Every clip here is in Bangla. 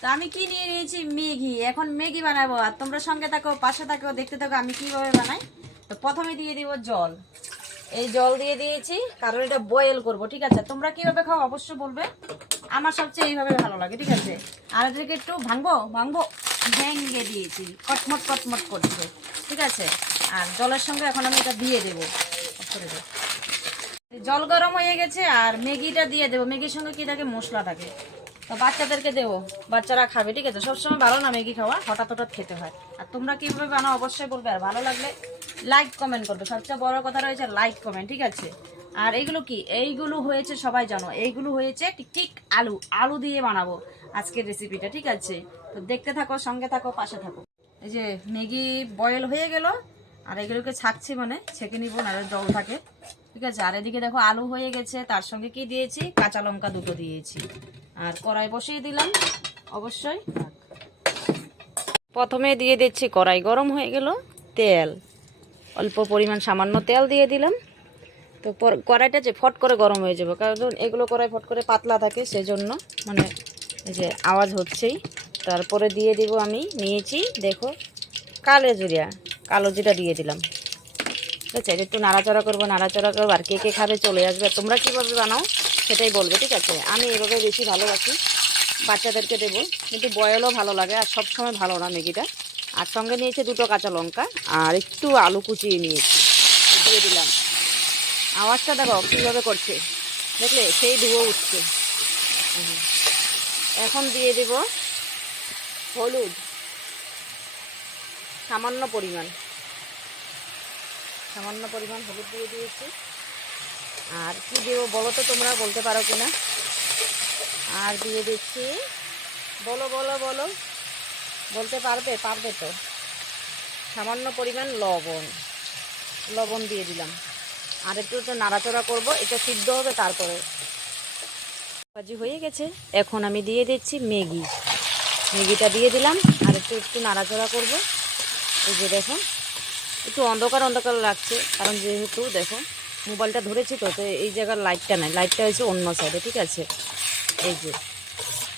তো আমি কি নিয়ে নিয়েছি, ম্যাগি। এখন ম্যাগি বানাবো, আর তোমরা সঙ্গে থাকো, পাশে থাকো, দেখতে থাকো আমি কিভাবে বানাই। তো প্রথমে দিয়ে দিব জল। এই জল দিয়ে দিয়েছি কারণ এটা বয়েল করব, ঠিক আছে? তোমরা কিভাবে খাও অবশ্যই বলবে। আমার সবচেয়ে এইভাবে ভালো লাগে, ঠিক আছে? আর এটাকে একটু ভাঙবো ভাঙবো ভেঙে দিয়েছি, কটমট কটমট করছে, ঠিক আছে? আর জলের সঙ্গে এখন আমি এটা দিয়ে দেবো। জল গরম হয়ে গেছে আর ম্যাগিটা দিয়ে দেবো। ম্যাগির সঙ্গে কি থাকে, মশলা থাকে। তো বাচ্চাদেরকে দেবো, বাচ্চারা খাবে, ঠিক আছে? সবসময় ভালো না ম্যাগি খাওয়া, হঠাৎ হঠাৎ খেতে হয়। আর তোমরা কিভাবে বানাও অবশ্যই বলবে, আর ভালো লাগলে লাইক কমেন্ট করবে। সবচেয়ে বড় কথা রয়েছে লাইক কমেন্ট, ঠিক আছে? আর এইগুলো কি, এইগুলো হয়েছে সবাই জানো, এইগুলো হয়েছে টিকটিক আলু। আলু দিয়ে বানাবো আজকের রেসিপিটা, ঠিক আছে? তো দেখতে থাকো, সঙ্গে থাকো, পাশে থাকো। এই যে ম্যাগি বয়েল হয়ে গেল, আর এগুলোকে ছাকছি, মানে ছেঁকে নিব না, জল থাকে, ঠিক আছে? আর এদিকে দেখো আলু হয়ে গেছে, তার সঙ্গে কি দিয়েছি, কাঁচা লঙ্কা দুটো দিয়েছি। আর কড়াই বসিয়ে দিলাম অবশ্যই। প্রথমে দিয়ে দিচ্ছি, কড়াই গরম হয়ে গেল, তেল অল্প পরিমাণ সামান্য তেল দিয়ে দিলাম। তো কড়াইটা যে ফট করে গরম হয়ে যাবে, কারণ এগুলো কড়াই ফট করে পাতলা থাকে, সেজন্য মানে এই যে আওয়াজ হচ্ছেই। তারপরে দিয়ে দিব, আমি নিয়েছি দেখো কালো জিরা দিয়ে দিলাম, ঠিক আছে? একটু নাড়াচাড়া করবো, নাড়াচাড়া করবো। আর কে কে খাবে চলে আসবে। তোমরা কীভাবে বানাও সেটাই বলবে, ঠিক আছে? আমি এভাবে বেশি ভালোবাসি, বাচ্চাদেরকে দেবো। কিন্তু বয়েলও ভালো লাগে, আর সবসময় ভালো না ম্যাগিটা। আর সঙ্গে নিয়েছি দুটো কাঁচা লঙ্কা আর একটু আলু কুচিয়ে নিয়েছি, দিয়ে দিলাম। আওয়াজটা দেখো কীভাবে করছে, দেখলে সেই ধুয়ো উঠছে। এখন দিয়ে দেব হলুদ সামান্য পরিমাণ, হলুদ দিয়ে দিয়েছি। আর কি দেবো বলো তো, তোমরা বলতে পারো কিনা? আর দিয়ে দিচ্ছি, বলো বলো বলো, বলতে পারবে তো। সামান্য পরিমাণ লবণ দিয়ে দিলাম। আর একটু নাড়াচাড়া করব, এটা সিদ্ধ হবে তারপরে। ভাজি হয়ে গেছে, এখন আমি দিয়ে দিচ্ছি ম্যাগিটা দিয়ে দিলাম। আর একটু নাড়াচাড়া করব। এই যে দেখো একটু অন্ধকার অন্ধকার লাগছে, কারণ যেহেতু দেখো মোবাইলটা ধরেছি, তো এই জায়গার লাইটটা নাই, লাইটটা হয়েছে অন্য সাইডে, ঠিক আছে? এই যে।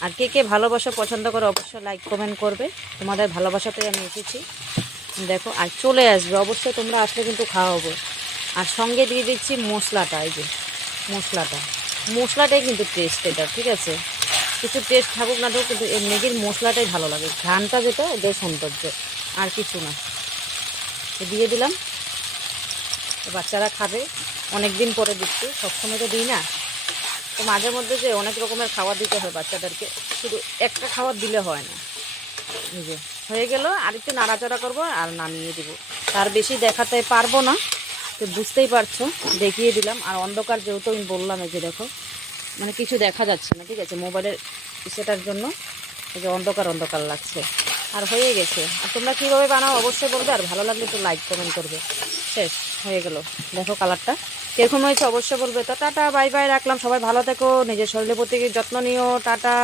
আর কে কে ভালোবাসা পছন্দ করে অবশ্যই লাইক কমেন্ট করবে। তোমাদের ভালোবাসাতেই আমি এসেছি, দেখো। আর চলে আসবে অবশ্যই, তোমরা আসলে কিন্তু খাওয়াবো। আর সঙ্গে দিয়ে দিচ্ছি মশলাটা, এই যে মশলাটাই কিন্তু টেস্ট এটা, ঠিক আছে? কিছু টেস্ট থাকুক না থাকুক, কিন্তু এই ম্যাগির মশলাটাই ভালো লাগে, ঘ্রাণটা যেটা এটাই সৌন্দর্য, আর কিছু না। দিয়ে দিলাম, বাচ্চারা খাবে। অনেক দিন পরে দিচ্ছি, সবসময় তো দিই না। তো মাঝে মধ্যে যে অনেক রকমের খাবার দিতে হয় বাচ্চাদেরকে, শুধু একটা খাবার দিলে হয় না। এই যে হয়ে গেল, আর একটু নাড়াচাড়া করবো আর নামিয়ে দিব। তার বেশি দেখাতে পারবো না, তো বুঝতেই পারছো, দেখিয়ে দিলাম। আর অন্ধকার যেহেতু আমি বললাম, এই যে দেখো মানে কিছু দেখা যাচ্ছে না, ঠিক আছে? মোবাইলের সেটার জন্য এই যে অন্ধকার অন্ধকার লাগছে। আর হয়ে গেছে। আর তোমরা কীভাবে বানাও অবশ্যই বলবে, আর ভালো লাগলে একটু লাইক কমেন্ট করবে। শেষ হয়ে গেল, দেখো কালারটা কীরকম হয়েছে অবশ্যই বলবে। তো টাটা, বাই বাই, রাখলাম। সবাই ভালো থেকো, নিজের শরীরের প্রতি যত্ন নিও, টাটা।